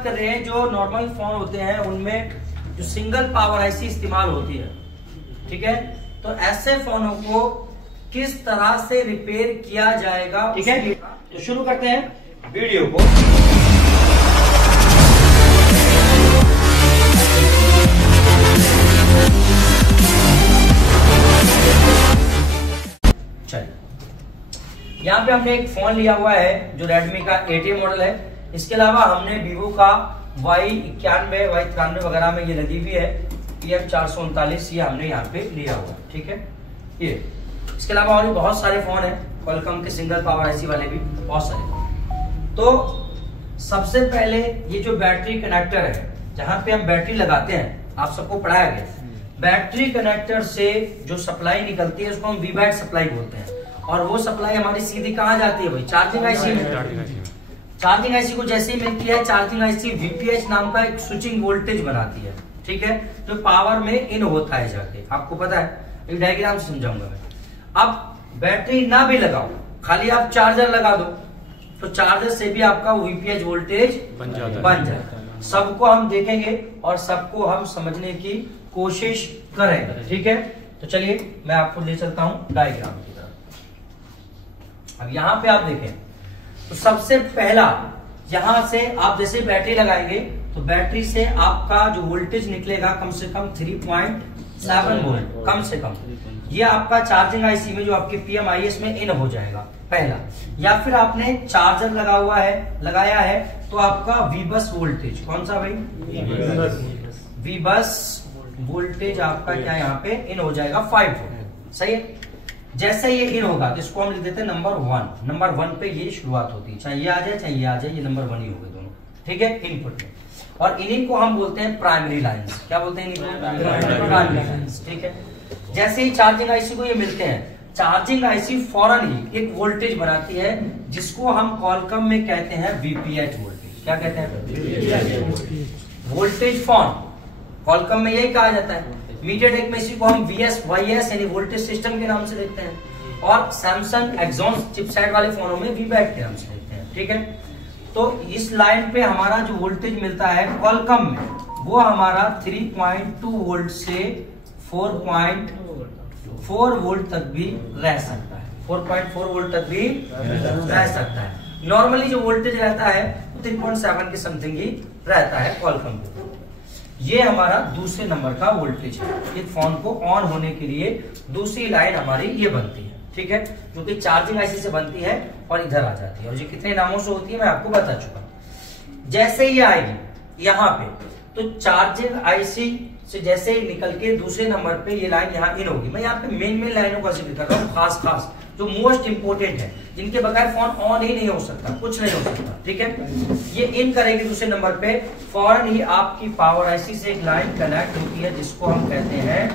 बात कर रहे हैं जो नॉर्मल फोन होते हैं उनमें जो सिंगल पावर आईसी इस्तेमाल होती है, ठीक है। तो ऐसे फोनों को किस तरह से रिपेयर किया जाएगा, ठीक है। तो शुरू करते हैं वीडियो को। चलिए, यहाँ पे हमने एक फोन लिया हुआ है जो रेडमी का 80 मॉडल है। इसके अलावा हमने वीवो का Y91, Y93 वगैरह में ये लगी हुई है PF439, ये हमने यहाँ पे लिया हुआ है, ठीक है। ये इसके अलावा और भी बहुत सारे फोन हैं, क्वालकॉम के सिंगल पावर आईसी वाले भी बहुत सारे। तो सबसे पहले ये जो बैटरी कनेक्टर है, जहाँ पे हम बैटरी लगाते हैं, आप सबको पढ़ाया गया, बैटरी कनेक्टर से जो सप्लाई निकलती है उसको हम वीबैट सप्लाई बोलते हैं। और वो सप्लाई हमारी सीधी कहाँ जाती है भाई? चार्जिंग आईसी में। चार्जिंग आईसी को जैसे ही मिलती है, चार्जिंग आईसी वीपीएच नाम का एक स्विचिंग वोल्टेज बनाती है, ठीक है, जो पावर में इन होता है जाके। आपको पता है, एक डायग्राम से समझाऊंगा मैं। अब बैटरी ना भी लगाओ, खाली आप चार्जर लगा दो, तो चार्जर से भी आपका वीपीएच वोल्टेज बन जाता है। सबको हम देखेंगे और सबको हम समझने की कोशिश करेंगे, ठीक है। तो चलिए मैं आपको ले चलता हूं डायग्राम की तरफ। अब यहाँ पे आप देखें, तो सबसे पहला यहां से आप जैसे बैटरी लगाएंगे तो बैटरी से आपका जो वोल्टेज निकलेगा कम से कम 3.7 वोल्ट, कम से कम। ये आपका चार्जिंग आईसी में जो आपके PMIS में इन हो जाएगा पहला। या फिर आपने चार्जर लगाया है तो आपका वीबस वोल्टेज, कौन सा भाई? वीबस वोल्टेज आपका क्या यहाँ पे इन हो जाएगा 5 वोल्ट, सही है। जैसे ये इन होगा तो इसको हम लिख देते हैं नंबर 1। नंबर 1 पे ये शुरुआत होती है, चाहे ये आ जाए चाहे ये आ जाए, ये नंबर 1 ही हो गए दोनों, ठीक है, इनपुट में। और इन्हीं को हम बोलते हैं प्राइमरी लाइंस। क्या बोलते हैं इनको? प्राइमरी लाइंस, ठीक है। जैसे ही चार्जिंग आईसी को ये मिलते हैं, चार्जिंग आईसी फौरन ही एक वोल्टेज बनाती है जिसको हम क्वालकॉम में कहते हैं वीपीएच वोल्टेज। क्या कहते हैं? Voltage form. क्वालकॉम में यही कहा जाता है। मीडियाटेक में इसी को हम VSYS यानी वोल्टेज सिस्टम के नाम से देखते हैं, और सैमसंग एक्सॉन चिपसेट वाले फोनों में वीबैट के नाम से देखते हैं, ठीक है। तो इस लाइन पे हमारा जो वोल्टेज मिलता है क्वालकॉम में, वो हमारा 3.2 वोल्ट से 4.4 वोल्ट तक भी रह सकता है। 4.4 वोल्ट तक भी रह सकता है। नॉर्मली जो वोल्टेज रहता है 3.7 के समथिंग ही रहता है क्वालकॉम पे। ये हमारा दूसरे नंबर का वोल्टेज है। एक फोन को ऑन होने के लिए दूसरी लाइन हमारी ये बनती है, ठीक है, जो कि चार्जिंग आईसी से बनती है और इधर आ जाती है। और ये कितने नामों से होती है मैं आपको बता चुका। जैसे ये आएगी यहाँ पे, तो चार्जिंग आईसी से जैसे ही निकल के दूसरे नंबर पे ये लाइन यहाँ इन होगी। मैं यहाँ पे मेन लाइनों का जिक्र कर रहा हूँ, खास जो मोस्ट इंपोर्टेंट है, जिनके बगैर फोन ऑन ही नहीं हो सकता, कुछ नहीं हो सकता, ठीक है। ये इन करेगी दूसरे नंबर पे, फौरन ही आपकी पावर आईसी से एक लाइन कनेक्ट होती है जिसको हम कहते हैं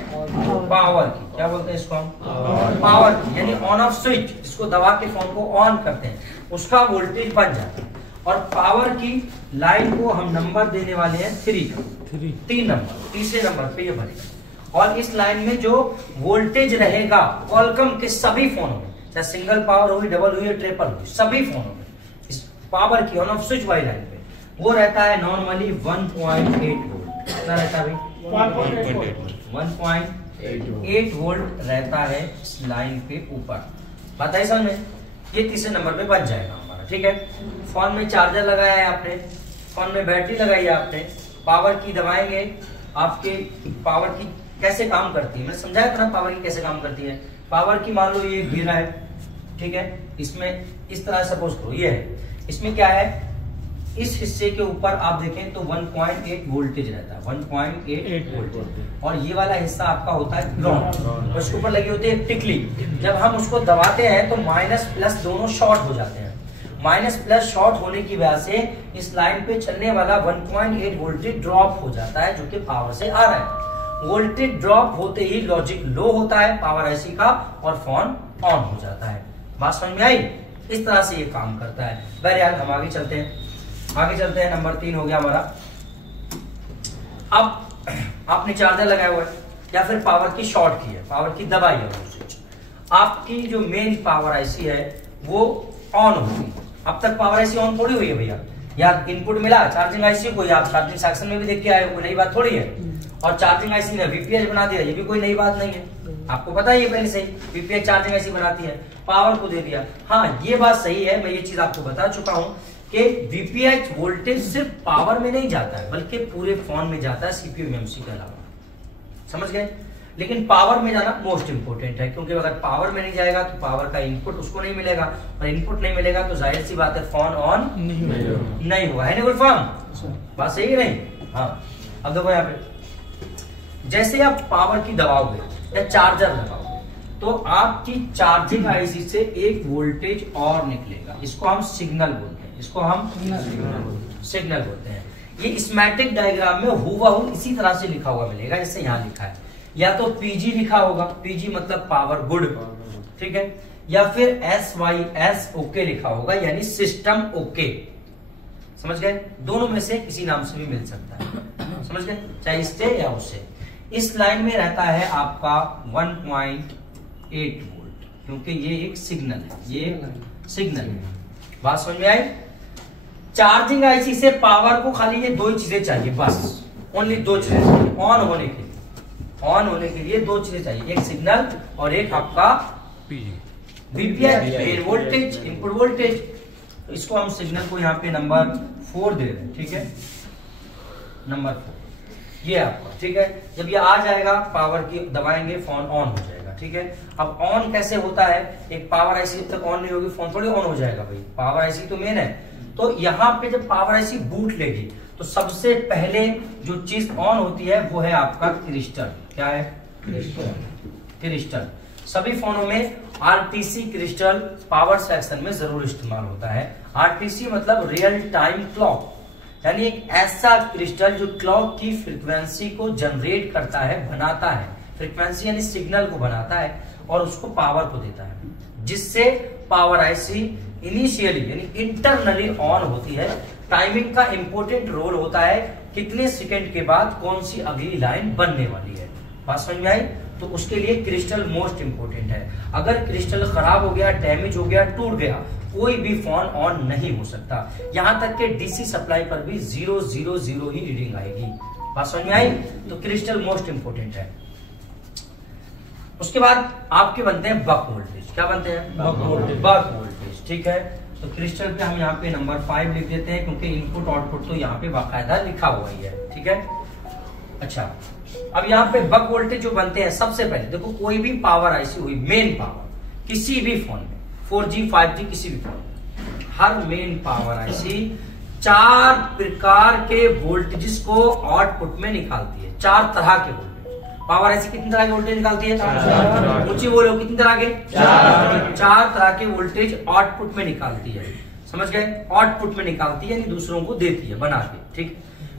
पावर की। क्या बोलते हैं इसको हम? पावर की, यानी ऑन ऑफ स्विच, जिसको दबा के फोन को ऑन करते हैं, उसका वोल्टेज बन जाता है। और पावर की लाइन को हम नंबर देने वाले हैं 3 नंबर, तीसरे नंबर पे ये बनेगा। और इस लाइन में जो वोल्टेज रहेगा क्वालकॉम के सभी फोनों में, चाहे सिंगल पावर हुई, डबल हुई, ट्रिपल हुई, सभी फोनों में इस पावर की ऑन ऑफ स्विच वाली लाइन पे वो रहता है नॉर्मली 1.8 वोल्ट। कितना रहता है भाई? 1.8 वोल्ट रहता है इस लाइन पे ऊपर। बात है समझ में? ये तीसरे नंबर पे बच जाएगा हमारा, ठीक है। फोन में चार्जर लगाया है आपने, फोन में बैटरी लगाई है आपने, पावर की दबाएंगे, आपके पावर की कैसे काम करती है मैं समझाया था ना, पावर की कैसे काम करती है। पावर की मान लो ये घेरा है, ठीक है, इसमें इस तरह सपोज करो ये है, इसमें क्या है, इस हिस्से के ऊपर आप देखें तो 1.8 वोल्टेज रहता है, 1.8 वोल्टेज। और ये वाला हिस्सा आपका होता है ग्राउंड, उसके ऊपर लगी होती है टिकली। जब हम उसको दबाते हैं तो माइनस प्लस दोनों शॉर्ट हो जाते हैं। माइनस प्लस शॉर्ट होने की वजह से इस लाइन पे चलने वाला 1.8 वोल्टेज ड्रॉप हो जाता है, जो कि पावर से आ रहा है। वोल्टेज ड्रॉप होते ही लॉजिक लो होता है पावर आईसी का और फोन ऑन हो जाता है। बात समझ में आई? इस तरह से ये काम करता है। बहरहाल हम आगे चलते हैं, नंबर 3 हो गया हमारा। अब आपने चार्जर लगाया हुआ है या फिर पावर की शॉर्ट की है, पावर की दबाई है, आपकी जो मेन पावर आईसी है वो ऑन होगी। अब तक पावर आईसी ऑन थोड़ी हुई है भैया, या इनपुट मिला चार्जिंग आईसी को, या आप चार्जिंग सेक्शन में भी देख के आए, कोई नई बात थोड़ी है। और चार्जिंग आईसी ने वीपीएच बना दिया, ये भी कोई नई बात नहीं है, आपको पता है ये पहले से ही वीपीएच चार्जिंग आईसी बनाती है, पावर को दे दिया। हाँ ये बात सही है, मैं ये चीज आपको बता चुका हूं कि वीपीएच वोल्टेज सिर्फ पावर में नहीं जाता है बल्कि पूरे फोन में जाता है, सीपीयू एमएमसी के अलावा, समझ गए। लेकिन पावर में जाना मोस्ट इंपोर्टेंट है, क्योंकि अगर पावर में नहीं जाएगा तो पावर का इनपुट उसको नहीं मिलेगा, और इनपुट नहीं मिलेगा तो जाहिर सी बात है फोन ऑन नहीं होगा, है ना गुलफाम, बात सही है नहीं। हाँ अब देखो यहाँ पे जैसे आप पावर की दबाओगे या चार्जर लगाओगे तो आपकी चार्जिंग आईसी से एक वोल्टेज और निकलेगा, इसको हम सिग्नल बोलते हैं, इसको हम सिग्नल बोलते हैं। ये स्कीमेटिक डायग्राम में हुबहू इसी तरह से लिखा हुआ मिलेगा जैसे यहाँ लिखा है, या तो पीजी लिखा होगा, पीजी मतलब पावर गुड, ठीक है, या फिर SYS ओके लिखा होगा यानी सिस्टम ओके, समझ गए। दोनों में से किसी नाम से भी मिल सकता है, समझ गए, चाहे इससे या उससे। इस लाइन में रहता है आपका 1.8 वोल्ट, क्योंकि ये एक सिग्नल है, ये सिग्नल है, बात समझ में आई। चार्जिंग आईसी से पावर को खाली ये दो ही चीजें चाहिए, बस ओनली दो चीजें चाहिए ऑन होने के लिए, ऑन होने के लिए दो चीजें चाहिए, एक सिग्नल और एक आपका वीपीएच वोल्टेज, इनपुट वोल्टेज। तो इसको हम सिग्नल को यहाँ पे नंबर 4 दे रहे हैं, ठीक है, नंबर 4 ये आपका, ठीक है। जब ये आ जाएगा पावर की दबाएंगे फोन ऑन हो जाएगा, ठीक है। अब ऑन कैसे होता है, एक पावर आईसी जब तक ऑन नहीं होगी फोन थोड़ी ऑन हो जाएगा भाई, पावर आईसी तो मेन है। तो यहाँ पे जब पावर आईसी बूट लेगी तो सबसे पहले जो चीज ऑन होती है वो है आपका क्रिस्टल, क्या है, क्रिस्टल। सभी फोनों में आरटीसी क्रिस्टल पावर सेक्शन में जरूर इस्तेमाल होता है। आरटीसी मतलब रियल टाइम क्लॉक, यानी एक ऐसा क्रिस्टल जो क्लॉक की फ्रीक्वेंसी को जनरेट करता है, बनाता है, फ्रीक्वेंसी यानी सिग्नल को बनाता है और उसको पावर को देता है, जिससे पावर आईसी इनिशियली यानी इंटरनली ऑन होती है। टाइमिंग का इंपॉर्टेंट रोल होता है, कितने सेकंड के बाद कौन सी अगली लाइन बनने वाली है, बात समझ में आई। तो उसके लिए क्रिस्टल मोस्ट इंपोर्टेंट है। अगर क्रिस्टल खराब हो गया, डैमेज हो गया, टूट गया, कोई भी फोन ऑन नहीं हो सकता। यहां तक कि डीसी सप्लाई पर भी 000 ही रीडिंग आएगी, बात समझ में आई। तो क्रिस्टल मोस्ट इंपोर्टेंट है। उसके बाद आपके बनते हैं बक वोल्टेज, क्या बनते हैं, बक वोल्टेज, ठीक है। तो क्रिस्टल पे हम यहाँ पे नंबर 5 लिख देते हैं, क्योंकि इनपुट आउटपुट तो यहाँ पे बाकायदा लिखा हुआ ही है, ठीक है। अच्छा, अब यहाँ पे बक वोल्टेज जो बनते हैं, सबसे पहले देखो कोई भी पावर आईसी हुई, मेन पावर किसी भी फोन में, 4G 5G किसी भी फोन में, हर मेन पावर आईसी 4 प्रकार के वोल्टेजेस को आउटपुट में निकालती है। 4 तरह के वोल्टेज पावर आईसी कितनी तरह के वोल्टेज निकालती है, ऊंची बोलो कितनी तरह के, 4 तरह के वोल्टेज आउटपुट में निकालती है, समझ गए। आउटपुट में निकालती है यानी दूसरों को देती है बना के, ठीक।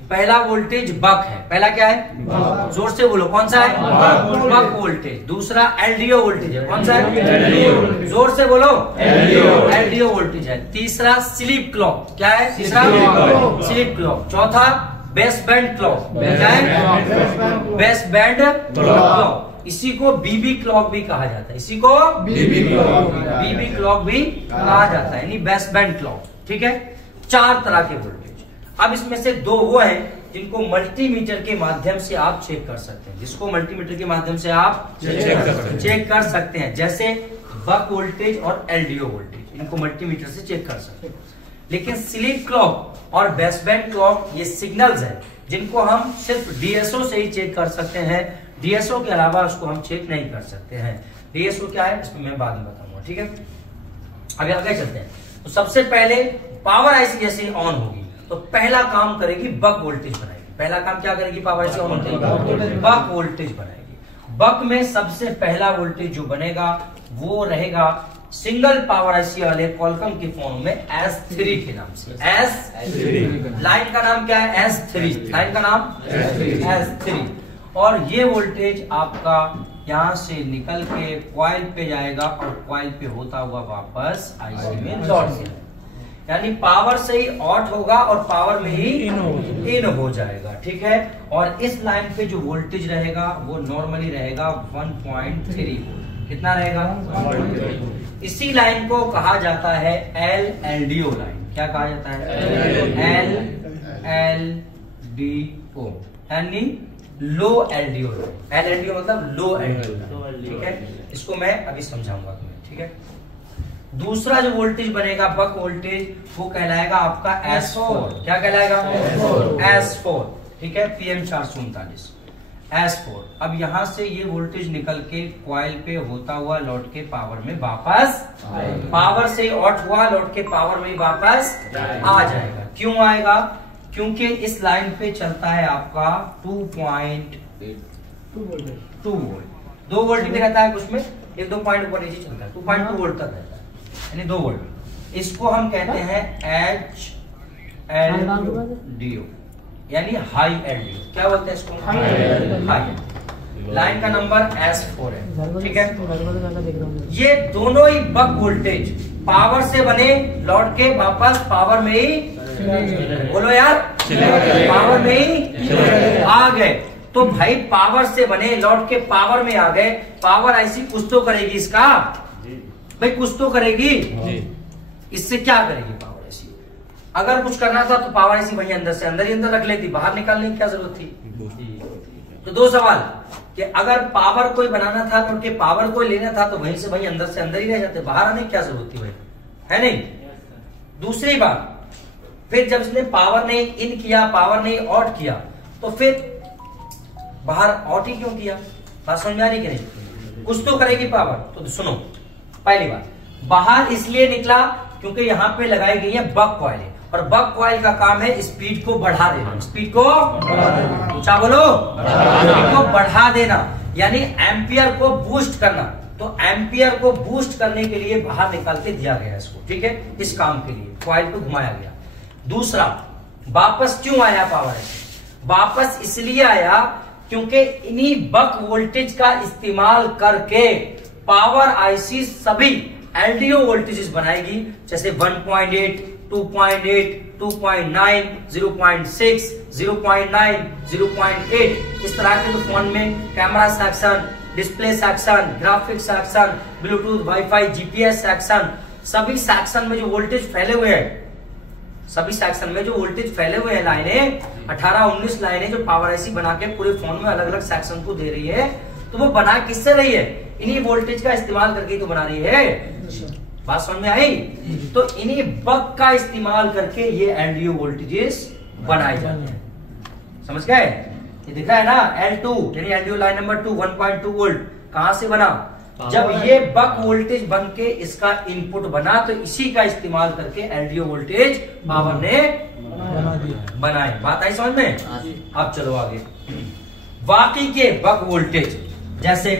पहला वोल्टेज बक है, पहला क्या है, जोर से बोलो कौन सा है, बक वोल्टेज। दूसरा एलडीओ वोल्टेज है, कौन सा है, जोर से बोलो, एलडीओ वोल्टेज है। तीसरा स्लीप क्लॉक, क्या है, तीसरा स्लीप क्लॉक। चौथा बेस बैंड क्लॉक, क्या है, बेस बैंड क्लॉक। इसी को बीबी क्लॉक भी कहा जाता है, इसी को बीबी क्लॉक भी कहा जाता है, यानी बेस बैंड क्लॉक, ठीक है। 4 तरह के वोल्टेज। अब इसमें से 2 वो हैं जिनको मल्टीमीटर के माध्यम से आप चेक कर सकते हैं, जिसको मल्टीमीटर के माध्यम से आप चेक कर सकते हैं, जैसे बक वोल्टेज और एलडीओ वोल्टेज, इनको मल्टीमीटर से चेक कर सकते हैं। लेकिन स्लीप क्लॉक और बेस बैंड क्लॉक ये सिग्नल्स हैं जिनको हम सिर्फ डीएसओ से ही चेक कर सकते हैं, डीएसओ के अलावा उसको हम चेक नहीं कर सकते हैं। डीएसओ क्या है इसमें मैं बाद में बताऊंगा, ठीक है। अभी आगे चलते हैं। तो सबसे पहले पावर आईसी जैसे ऑन होगी तो पहला काम करेगी बक वोल्टेज बनाएगी। पहला काम क्या करेगी पावर आईसी ऑन होगी, बक वोल्टेज बनाएगी। बक में सबसे पहला वोल्टेज जो बनेगा वो रहेगा सिंगल पावर आईसी वाले कॉलकम के फोन में S3 के नाम से। S3 लाइन का नाम क्या है, S3 लाइन का नाम S3। और ये वोल्टेज आपका यहाँ से निकल के कॉइल पे जाएगा और कॉइल पे होता हुआ वापस आईसी में लौट जाएगा, यानी पावर से ही आउट होगा और पावर में ही इन हो जाएगा, ठीक है। और इस लाइन पे जो वोल्टेज रहेगा वो नॉर्मली रहेगा 1.3 वोल्ट। कितना रहेगा, 1.3। इसी लाइन को कहा जाता है एलडीओ लाइन। क्या कहा जाता है? LLDO, यानी लो एलडीओ। LLDO मतलब लो एलडीओ, ठीक है। इसको मैं अभी समझाऊंगा तुम्हें, ठीक है। दूसरा जो वोल्टेज बनेगा बक वोल्टेज, वो कहलाएगा आपका S4। क्या कहलाएगा? S4, ठीक है। PM 439 S4। अब यहां से ये वोल्टेज निकल के कॉइल पे होता हुआ लौट के पावर में वापस, पावर से आउट हुआ लौट के पावर में वापस आ जाएगा। क्यों आएगा? क्योंकि इस लाइन पे चलता है आपका 2.2 वोल्ट। 2 वोल्ट भी रहता है कुछ में, 1-2 पॉइंट ऊपर नीचे चलता है, 2.2 वोल्ट तक रहता है, यानी 2 वोल्ट। इसको हम कहते हैं HLDO, यानी हाई एलडीओ। क्या बोलते हैं इसको? हाई। लाइन का नंबर S4 है, ठीक है। ये दोनों ही बक वोल्टेज पावर से बने लौट के वापस पावर में ही, बोलो यार, पावर में ही आ गए। तो भाई पावर से बने लौट के पावर में आ गए, पावर ऐसी कुछ तो करेगी इसका, भाई कुछ तो करेगी। इससे क्या करेगी पावर? अगर कुछ करना था तो पावर ऐसी वही अंदर से अंदर ही अंदर रख लेती, बाहर निकालने की क्या जरूरत थी? तो 2 सवाल कि अगर पावर कोई बनाना था तो उनके पावर कोई लेना था तो वहीं से वहीं अंदर से अंदर ही रह जाते, बाहर आने की क्या जरूरत थी भाई, है नहीं? दूसरी बात, फिर जब इसने पावर ने इन किया, पावर ने आउट किया, तो फिर बाहर आउट ही क्यों किया? बात समझ में आ रही कि नहीं? कुछ तो करेगी पावर। तो सुनो, पहली बात, बाहर इसलिए निकला क्योंकि यहाँ पे लगाई गई है बक कॉइल, और बक कॉइल का काम है स्पीड को बढ़ा देना। स्पीड को ऊंचा बोलो, स्पीड को बढ़ा देना, यानी एम्पियर को बूस्ट करना। तो एम्पियर को बूस्ट करने के लिए बाहर निकाल के दिया गया इसको, ठीक है। इस काम के लिए कॉइल को घुमाया गया। दूसरा, वापस क्यों आया पावर? वापस इसलिए आया क्योंकि इन्हीं बक वोल्टेज का इस्तेमाल करके पावर आईसी सभी एलडीओ वोल्टेजेस बनाएगी, जैसे 1.8, 2.8, 2.9, 0.6, 0.9, 0.8। इस तरह के जो फोन में camera section, display section, graphics section, Bluetooth, wifi, GPS section, सभी सेक्शन में जो वोल्टेज फैले हुए हैं, सभी सेक्शन में जो वोल्टेज फैले हुए हैं, लाइनें 18-19 लाइनें जो पावर आईसी बना के पूरे फोन में अलग अलग सेक्शन को दे रही है, तो वो बना किससे रही है? इन्हीं वोल्टेज का इस्तेमाल करके तो बना रही है। बात समझ में आई? तो इन्हीं बक का इस्तेमाल करके ये एलडीओ वोल्टेजेस बनाए जाते हैं। समझ गए? ये दिख रहा है ना, L2 यानी एलडीओ लाइन नंबर 2, 1.2 वोल्ट कहां से बना? जब ये बक वोल्टेज बन के इसका इनपुट बना, तो इसी का इस्तेमाल करके एलडीओ वोल्टेज पावर ने बनाए। बात आई समझ में? अब चलो आगे। बाकी के बक वोल्टेज जैसे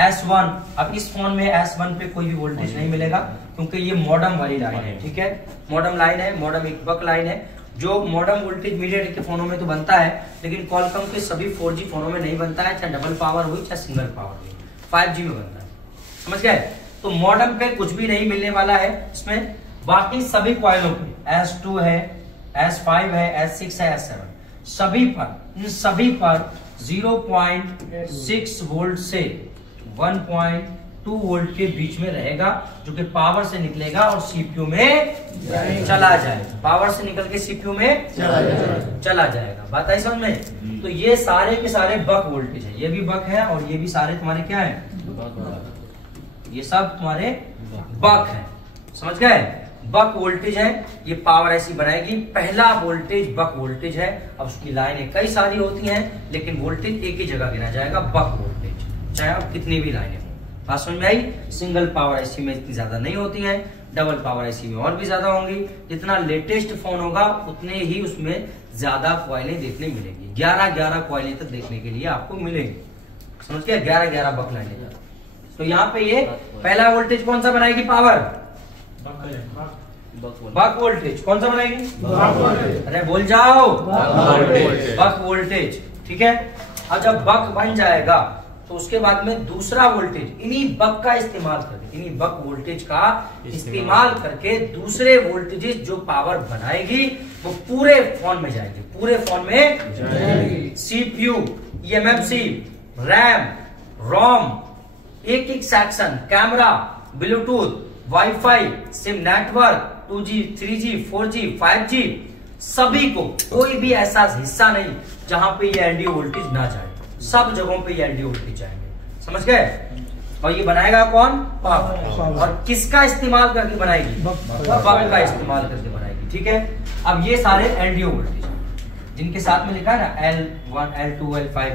S1, अब इस फोन में S1 पे कोई भी वोल्टेज नहीं मिलेगा क्योंकि ये मॉडम वाली लाइन है, ठीक है। मॉडम लाइन है, मॉडम एक बक लाइन है। जो मॉडम वोल्टेज मीडियाटेक के फोनों में तो बनता है, लेकिन कॉलकॉम के सभी 4G फोनों में नहीं बनता है, चाहे डबल पावर हुई चाहे सिंगल पावर हुई, 5G में बनता है। समझ गए? तो मॉडम पे कुछ भी नहीं मिलने वाला है इसमें। बाकी सभी कॉइलों पे S2 है, S5 है, S6 है, S7, सभी पर, इन सभी पर 0.6 वोल्ट से 1.2 वोल्ट के बीच में रहेगा, जो कि पावर से निकलेगा और सीपीयू में चला जाएगा। पावर से निकल के सीपीयू में चला जाएगा। बात आई समझ में? तो ये सारे के सारे बक वोल्टेज है, ये भी बक है और ये भी सारे तुम्हारे क्या है? ये सब तुम्हारे बक है। समझ गए? बक वोल्टेज है, ये पावर ऐसी बनाएगी। पहला वोल्टेज बक वोल्टेज है। अब उसकी लाइनें कई सारी होती हैं, लेकिन वोल्टेज एक ही जगह गिना जाएगा, बक वोल्टेज, चाहे अब कितनी भी लाइनें हो। बात समझ में आई? सिंगल पावर आईसी में इतनी ज्यादा नहीं होती हैं, डबल पावर आईसी में और भी ज्यादा होंगी। जितना लेटेस्ट फोन होगा उतने ही उसमें ज्यादा कॉइलें देखने मिलेंगी। 11 कॉइलें तक देखने के लिए आपको मिलेंगी। समझ गया? 11 बक लाइनें। तो यहाँ पे ये पहला वोल्टेज कौन सा बनाएगी? पावर बक वोल्टेज। कौन सा बनाएगी? अरे बोल जाओ, बक वोल्टेज, ठीक है। अब जब बक बन जाएगा तो उसके बाद में दूसरा वोल्टेज इन्हीं बक का इस्तेमाल करके, इन्हीं बक वोल्टेज का इस्तेमाल करके दूसरे वोल्टेजेस जो पावर बनाएगी वो पूरे फोन में जाएगी, पूरे फोन में सीपीयू, ईएमएमसी, रैम, रोम, एक एक section, camera, Bluetooth, wifi, SIM network, 2G, 3G, 4G, 5G, सभी को कोई भी ऐसा हिस्सा नहीं जहां पे ये एलडीओ वोल्टेज ना जाए, सब जगहों पे ये एलडीओ वोल्टेज जाएंगे। समझ गए? और ये बनाएगा कौन? पावर। और किसका इस्तेमाल करके बनाएगी? बक का इस्तेमाल करके बनाएगी। ठीक है, अब ये सारे एलडीओ वोल्टेज जिनके साथ में लिखा है ना L1, L2, L5,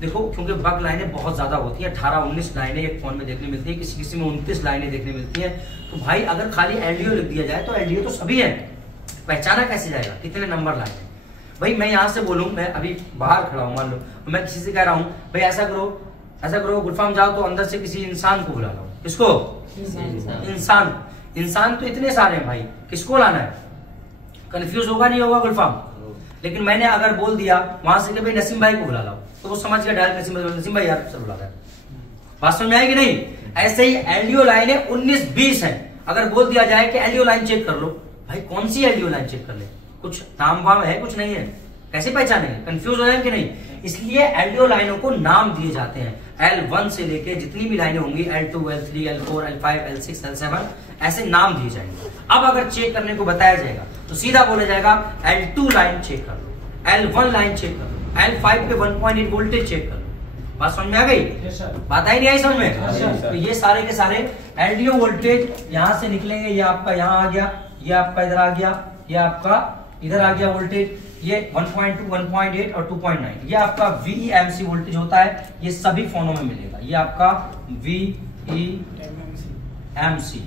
देखो क्योंकि बक लाइनें बहुत ज्यादा होती है, 18-19 लाइनें एक फोन में देखने मिलती है, किसी किसी में 29 लाइनें देखने मिलती है। तो भाई अगर खाली एलडीओ लिख दिया जाए तो एलडीओ तो सभी है, पहचाना कैसे जाएगा कितने नंबर लाइन है? भाई मैं यहाँ से बोलूँ, मैं अभी बाहर खड़ा हूँ मान लो, मैं किसी से कह रहा हूँ भाई ऐसा करो गुलफाम जाओ, तो अंदर से किसी इंसान को बुला लो। किसको? इंसान तो इतने सारे हैं भाई, किसको लाना है? कंफ्यूज होगा नहीं होगा गुलफाम? लेकिन मैंने अगर बोल दिया वहां से कि भाई नसीम भाई को बुला लाओ, तो वो समझ गया डायरेक्ट नसीम भाई यार सब बुला रहा है। बात समझ में आएगी नहीं? ऐसे ही एलडीओ लाइनें 19-20 है, अगर बोल दिया जाए कि एलडीओ लाइन चेक कर लो, भाई कौन सी एलडीओ लाइन चेक कर ले? कुछ नाम वाम है, कुछ नहीं है, कैसे पहचानेंगे? कंफ्यूज हो जाएंगे नहीं? इसलिए एलडीओ लाइनों को नाम दिए जाते हैं। L1 से लेके जितनी भी लाइनें होंगी L2, L3, L4, L5, L6, L7 ऐसे नाम दिए जाएंगे। अब अगर चेक करने को बताया जाएगा तो सीधा बोला जाएगा L2 लाइन चेक कर लो, L1 लाइन चेक कर लो, L5 पे 1.8 वोल्टेज चेक कर लो। बात समझ में आ गई? बात आई नहीं आई समझ में? तो ये सारे के सारे एलडीओ वोल्टेज यहाँ से निकलेंगे, ये आपका यहाँ आ गया, ये आपका इधर आ गया, ये आपका इधर आ गया वोल्टेज, ये 1.2, 1.8 और 2.9, ये आपका VEMC वोल्टेज होता है, ये सभी फोनों में मिलेगा। ये आपका VEMC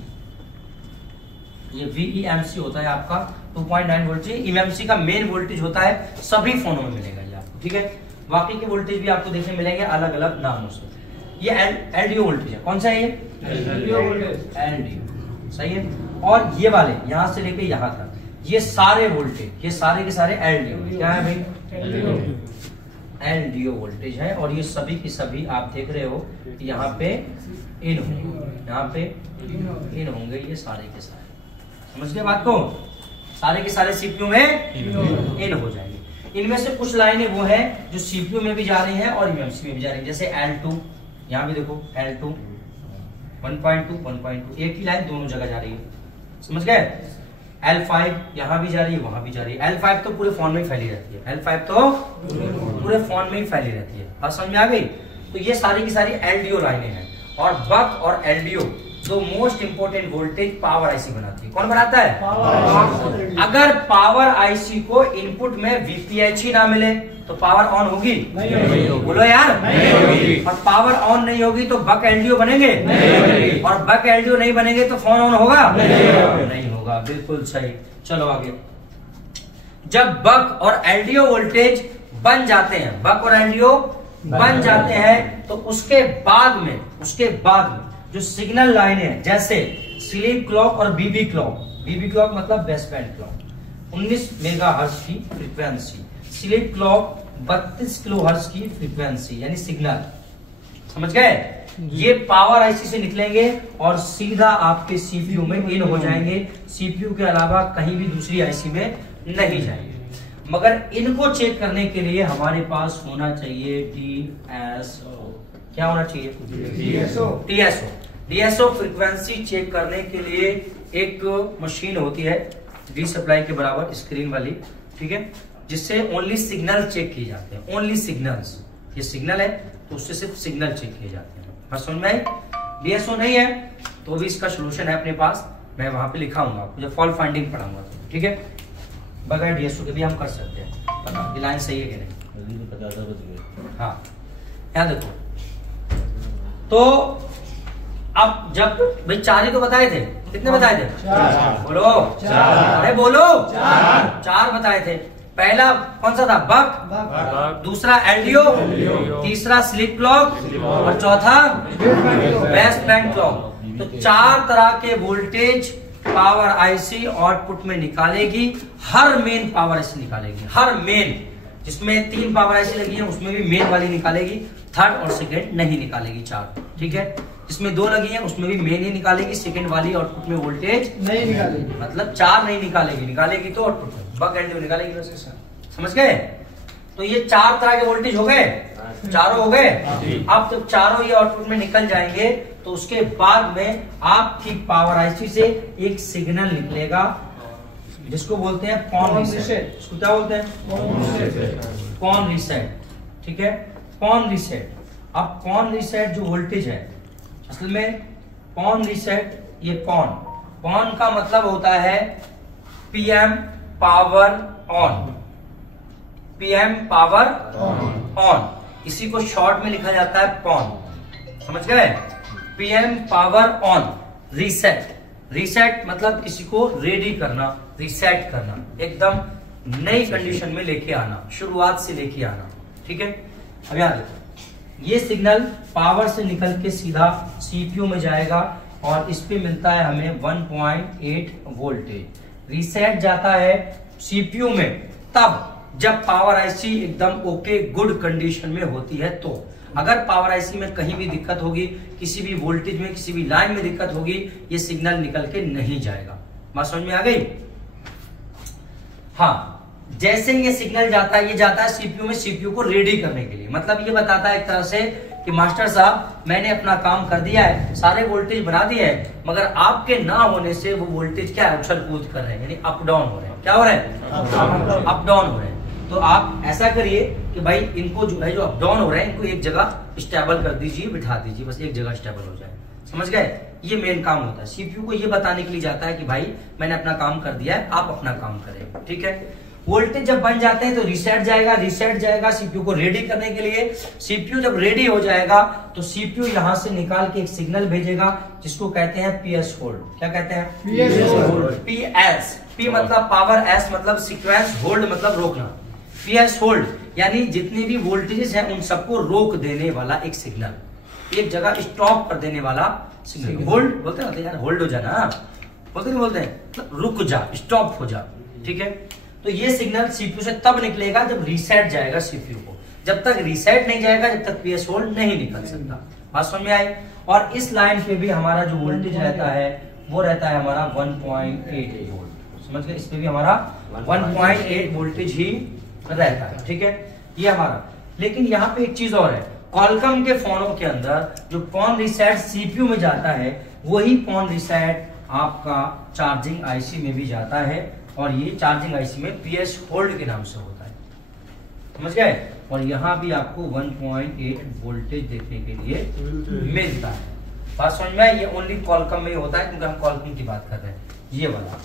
होता है आपका 2.9 वोल्टेज, EMC का मेन वोल्टेज होता है, सभी फोनों में मिलेगा ये आपको। ठीक है, बाकी के वोल्टेज भी आपको देखने मिलेंगे अलग अलग नामों से। ये एलडीओ वोल्टेज है, कौन सा है ये? एलडीओ, सही है। और ये वाले यहां से लेके यहां तक ये सारे वोल्टेज, ये सारे के सारे एलडीओ क्या है भाई? एलडीओ वोल्टेज है। और ये सभी की सभी आप देख रहे हो यहाँ पे इन होंगे, यहाँ पे इन होंगे, ये सारे के सारे, समझ गए बात को? सारे के सारे सीपीयू में इन हो जाएंगे। इनमें से कुछ लाइनें वो है जो सीपीयू में भी जा रही है और ईएमसी में भी जा रही है, जैसे L2, यहाँ भी देखो L2 1.2 1.2 एक ही लाइन दोनों जगह जा रही है, समझ गए? L5 यहाँ भी जा रही है, वहां भी जा रही है। L5 तो पूरे फोन में ही फैली रहती है, L5 तो पूरे फोन में ही फैली रहती है। बात समझ में आ गई? तो ये सारी की सारी एलडीओ लाइनें हैं। और बक और एलडीओ दो most important voltage power IC बनाती है। कौन बनाता है? अगर पावर आईसी को इनपुट में वीपीएच ही ना मिले तो पावर ऑन होगी? नहीं। बोलो यार, नहीं होगी। और पावर ऑन नहीं होगी तो बक एलडीओ बनेंगे? नहीं। और बक एलडीओ नहीं बनेंगे तो फोन ऑन होगा? नहीं होगा। बिल्कुल सही। चलो आगे। जब बक और एलडीओ वोल्टेज बन जाते हैं, बक और एलडीओ बन जाते हैं, तो उसके बाद में जो सिग्नल लाइन है, जैसे स्लीप क्लॉक और बीबी क्लॉक मतलब बेस बैंड क्लॉक 19 मेगाहर्ट्ज की फ्रीक्वेंसी, स्लीप क्लॉक 32 किलोहर्ट्ज की फ्रीक्वेंसी यानी सिग्नल, समझ गए? ये पावर आईसी से निकलेंगे और सीधा आपके सीपीयू में इन हो जाएंगे। सीपीयू के अलावा कहीं भी दूसरी आईसी में नहीं जाएंगे। मगर इनको चेक करने के लिए हमारे पास होना चाहिए डीएसओ। क्या होना चाहिए? डीएसओ फ्रीक्वेंसी चेक करने के लिए एक मशीन होती है डी सप्लाई के बराबर स्क्रीन वाली, ठीक है, जिससे ओनली सिग्नल चेक किए जाते हैं। ओनली सिग्नल्स, ये सिग्नल है तो उससे सिर्फ सिग्नल चेक किए जाते हैं। बस समझ में? डीएसओ नहीं है तो भी इसका सोल्यूशन है अपने पास, मैं वहां पे लिखाऊंगा आपको जब फॉल्ट फाइंडिंग पढ़ाऊंगा, ठीक है? बगैर डीएसओ के भी हम कर सकते हैं। पता ये लाइन सही है कि नहीं? हाँ, यहाँ देखो। तो अब जब भाई 4 ही तो बताए थे, कितने बताए थे? 4। बोलो 4। अरे बोलो 4 बताए थे। पहला कौन सा था? बक, दूसरा एलडीओ, तीसरा स्लीप क्लॉक और चौथा बेस बैंड क्लॉक। तो 4 तरह के वोल्टेज पावर आईसी आउटपुट में निकालेगी। हर मेन पावर आईसी निकालेगी, हर मेन, जिसमें 3 पावर आईसी लगी है उसमें भी मेन वाली निकालेगी, थर्ड और सेकेंड नहीं निकालेगी। 4, ठीक है? जिसमें 2 लगी है उसमें भी मेन ही निकालेगी, सेकेंड वाली आउटपुट में वोल्टेज नहीं निकालेगी। मतलब 4 नहीं निकालेगी, निकालेगी तो आउटपुट में बक एलडीओ निकालेगी। समझ गए? तो ये 4 तरह के वोल्टेज हो गए, चारों हो गए। अब जब चारों ये आउटपुट में निकल जाएंगे तो उसके बाद में आपकी पावर आईसी से एक सिग्नल निकलेगा जिसको बोलते हैं पॉन रीसेट। इसको क्या बोलते हैं? Power on reset. ठीक है, पॉन रीसेट। अब पॉन रीसेट जो वोल्टेज है, असल में पॉन रीसेट, ये पॉन का मतलब होता है PM power on. PM power on, इसी को शॉर्ट में लिखा जाता है पॉन। समझ गए? PM power on reset. Reset मतलब किसी को रेडी करना, रीसेट करना, एकदम नई कंडीशन में लेके आना, शुरुआत से लेके आना। ठीक है, अब याद रखो, ये सिग्नल पावर से निकल के सीधा सीपीयू में जाएगा और इस पे मिलता है हमें 1.8 वोल्टेज। रीसेट जाता है सीपीयू में तब जब पावर आईसी एकदम ओके गुड कंडीशन में होती है। तो अगर पावर आईसी में कहीं भी दिक्कत होगी, किसी भी वोल्टेज में, किसी भी लाइन में दिक्कत होगी, ये सिग्नल निकल के नहीं जाएगा। बात समझ में आ गई? हाँ, जैसे ये सिग्नल जाता है, ये जाता है सीपीयू में, सीपीयू को रेडी करने के लिए। मतलब ये बताता है एक तरह से कि मास्टर साहब मैंने अपना काम कर दिया है, सारे वोल्टेज बना दिए हैं, मगर आपके ना होने से वो वोल्टेज क्या है, उछल कूद कर रहे हैं, यानी अप डाउन हो रहे हैं। क्या हो रहे हैं? अप डाउन हो रहे हैं। तो आप ऐसा करिए कि भाई इनको जो है, जो अप डाउन हो रहे हैं, इनको एक जगह स्टेबल कर दीजिए, बिठा दीजिए, बस एक जगह स्टेबल हो जाए। समझ गए? ये मेन काम होता है। सीपीयू को ये बताने के लिए जाता है कि भाई मैंने अपना काम कर दिया है, आप अपना काम करें। ठीक है, वोल्टेज जब बन जाते हैं तो रीसेट जाएगा। रीसेट जाएगा सीपीयू को रेडी करने के लिए। सीपीयू जब रेडी हो जाएगा तो सीपीयू यहां से निकाल के एक सिग्नल भेजेगा जिसको कहते हैं पीएस होल्ड। क्या कहते हैं? PS hold. पीएस, पी मतलब पावर, एस मतलब सीक्वेंस, होल्ड मतलब रोकना। पीएस होल्ड यानी जितने भी वोल्टेजेस हैं उन सबको रोक देने वाला एक सिग्नल, एक जगह स्टॉप कर देने वाला सिग्नल। होल्ड बोलते हैं यार, होल्ड हो जाना, बोलते नहीं बोलते हैं, मतलब रुक जा, स्टॉप हो जा। ठीक है, तो ये सिग्नल सीपीयू से तब निकलेगा जब रीसेट जाएगा सीपीयू को। जब तक रीसेट नहीं जाएगा, जब तक पीएस होल्ड नहीं निकल सकता। बात समझ में आई? और इस लाइन पे भी हमारा जो वोल्टेज रहता है वो रहता है हमारा 1.8 वोल्ट। समझ गए? इस पे भी हमारा 1.8 वोल्टेज ही रहता है। ठीक है, ये हमारा। लेकिन यहाँ पे एक चीज और है, कॉलकम के फोनों के अंदर जो पॉन रीसेट सीपीयू में जाता है, वही पॉन रीसेट आपका चार्जिंग आईसी में भी जाता है, और ये चार्जिंग आईसी में पीएस होल्ड के नाम से होता है। समझ गए? और यहाँ भी आपको 1.8 वोल्टेज देखने के लिए मिलता है। बात समझ में आई? ये ओनली कॉलकम में होता है, क्योंकि हम कॉलकम की बात कर रहे हैं। ये वाला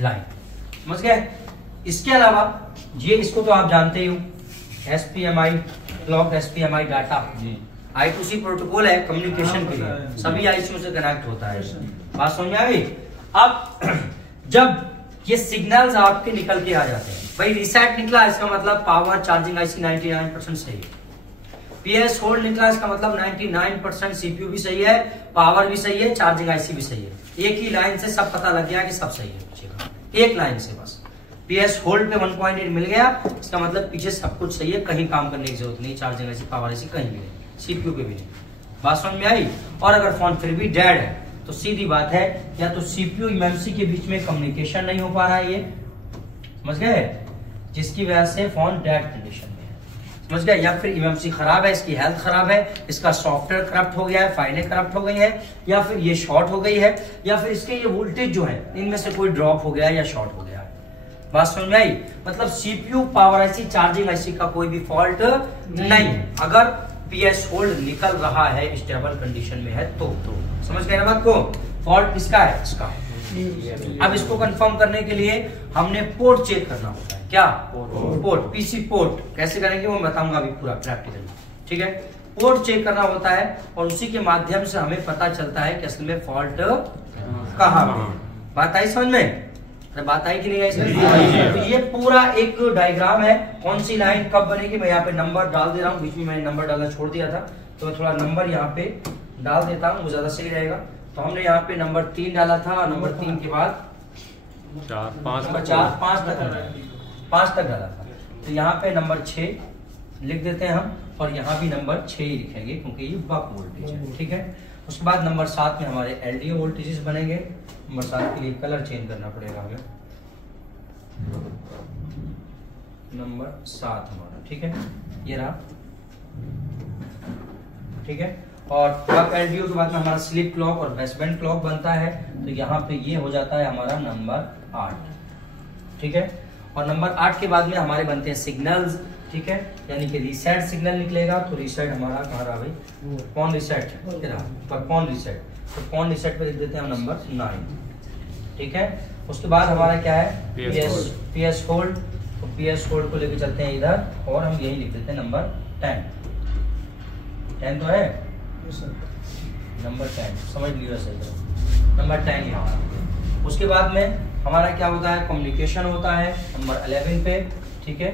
लाइन, समझ गए? इसके अलावा ये, इसको तो आप जानते ही हो, SPMI clock, SPMI data, I2C protocol है कम्युनिकेशन के लिए, सभी आईसीयू से कनेक्ट होता है। बात समझ में आ गई? अब जब ये सिग्नल्स आपके निकल के आ जाते हैं, भाई रीसेट निकला, इसका मतलब पावर चार्जिंग आईसी 99% सही है। पीएस होल्ड निकला, इसका मतलब 99% सीपीयू भी सही है, पावर भी सही है, चार्जिंग आईसी भी सही है। एक ही लाइन से सब पता लग गया कि सब सही है, एक लाइन से बस। पीएस होल्ड पे 1.8 मिल गया, इसका मतलब पीछे सब कुछ सही है, कहीं काम करने की जरूरत नहीं, चार्जिंग आईसी, पावर आईसी कहीं भी नहीं, सीपीयू पे भी नहीं। बात समझ में आई? और अगर फोन फिर भी डेड है तो सीधी बात है, या तो सीपीयू एमएमसी के बीच में कम्युनिकेशन नहीं हो पा रहा है, ये समझ गए, जिसकी वजह से फोन डेड कंडीशन में है। समझ गए? या फिर एमएमसी खराब है, इसकी हेल्थ खराब है, इसका सॉफ्टवेयर करप्ट हो गया है, फाइलें करप्ट हो गई है, या फिर ये शॉर्ट हो गई है, या फिर इसके ये वोल्टेज जो है इनमें से कोई ड्रॉप हो गया या शॉर्ट हो गया है। बात समझ में आई? मतलब CPU, power IC, charging IC का कोई भी फॉल्ट नहीं है, अगर पीएस होल्ड निकल रहा है, स्टेबल कंडीशन में है तो समझ गए ना बात को? फॉल्ट किसका है? इसका। अब इसको कंफर्म करने के लिए हमने पोर्ट चेक करना होता है। क्या? पोर्ट, पीसी पोर्ट कैसे करेंगे वो बताऊंगा अभी पूरा प्रैक्टिकली। ठीक है, पोर्ट चेक करना होता है और उसी के माध्यम से हमें पता चलता है कि असल में फॉल्ट कहाँ है। बात आई समझ में? बात आई कि नहीं आई? तो ये पूरा एक डायग्राम है, कौन सी लाइन कब बनेगी। मैं यहाँ पे नंबर डाल दे रहा हूँ, बीच में मैंने नंबर डालना छोड़ दिया था, तो थोड़ा नंबर यहाँ पे डाल देता हूँ, वो ज्यादा सही रहेगा। तो हमने यहाँ पे नंबर 3 डाला था, नंबर 3 के बाद 4, 5 तक डाला था। तो यहाँ पे नंबर 6 लिख देते हैं हम, और यहाँ भी नंबर 6 ही लिखेंगे क्योंकि ये बक वोल्टेज है। ठीक है, उसके बाद नंबर 7 में हमारे एलडीओ वोल्टेजेस बनेंगे। नंबर 7 के लिए कलर चेंज करना पड़ेगा हमें, नंबर 7 हमारा। ठीक है, ये रहा। ठीक है, और बक एलडीओ के बाद में हमारा स्लिप क्लॉक और बेसबैंड क्लॉक बनता है, तो यहाँ पे ये हो जाता है हमारा नंबर 8। ठीक है। और नंबर 8 के बाद में हमारे बनते हैं सिग्नल्स, ठीक है, यानी कि रीसेट सिग्नल निकलेगा। तो रीसेट हमारा कहाँ रहा भाई, कौन रीसेट पर कौन रीसेट, तो कौन रीसेट पे लिख देते हैं हम नंबर 9, ठीक है। उसके बाद हमारा क्या है पीएस होल्ड, तो पीएस होल्ड को लेके चलते हैं इधर और हम यही लिख देते हैं नंबर 10 तो है नंबर 10, समझ लियो सही तरह, नंबर 10 यहाँ। उसके बाद में हमारा क्या होता है, कम्युनिकेशन होता है नंबर 11 पे, ठीक है,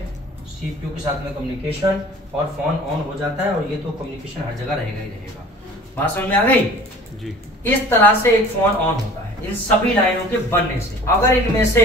सीपीयू के साथ में कम्युनिकेशन और फोन ऑन हो जाता है, और ये तो कम्युनिकेशन हर जगह रहेगा ही रहेगा। बात समझ में आ गई जी। इस तरह से एक फोन ऑन होता है इन सभी लाइनों के बनने से। अगर इनमें से